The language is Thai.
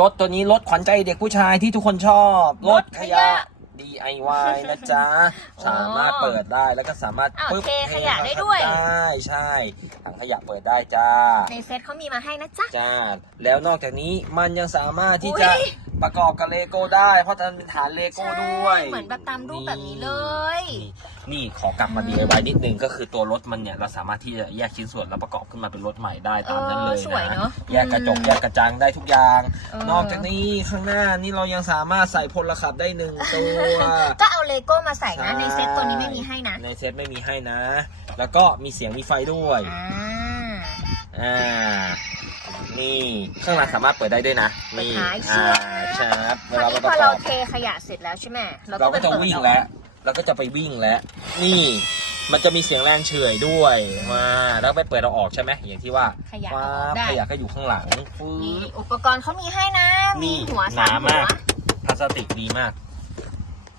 รถตัวนี้รถขวัญใจเด็กผู้ชายที่ทุกคนชอบ รถขยะ DIY นะจ๊ะอ๋อสามารถเปิดได้แล้วก็สามารถอ้าวปึ๊บเทขยะได้ด้วย ได้ใช่ถังขยะเปิดได้จ้า ในเซตเขามีมาให้นะจ๊ะ จ้า แล้วนอกจากนี้มันยังสามารถที่จะอุ๊ย ประกอบกับเลโก้ได้ เพราะจะเป็นฐานเลโก้ด้วยเหมือนแบบตามรูปแบบนี้เลย นี่นี่ขอกลับมา DIY นิดนึงก็คือตัวรถมันเนี่ย เราสามารถที่จะแยกชิ้นส่วนแล้วประกอบขึ้นมาเป็นรถใหม่ได้ตามนั้นเลยเออสวยนะเนอะแยกกระจกแยกกระจังได้ทุกอย่างเออนอกจากนี้ข้างหน้านี่เรายังสามารถใส่พลขับได้หนึ่งตัวก็เอาเลโก้มาใส่นะใช่ในเซตตัวนี้ไม่มีให้นะ ในเซตไม่มีให้นะ แล้วก็มีเสียงมีไฟด้วยอ่าอ่านี่ข้างหลังสามารถเปิดได้ด้วยนะนี่เปิดท้ายอ่าเชื่อครับคเวราวลานี้เราพปอระกเราอบเทขยะเสร็จแล้วใช่ไหมเราไปก็จะปิดวิ่งเอาแล้วเราก็จะไปวิ่งแล้ว นี่มันจะมีเสียงแรงเฉื่อยด้วยมาแล้วไปเปิดเราออกใช่ไหมอย่างที่ว่าขยะว้าเอาออกบได้ขยะก็อยู่ข้างหลังฟืนี่๊บอุปกรณ์เขามีให้นะ มีนี่หัวหสานามหัมาวกพลาสติกดีมาก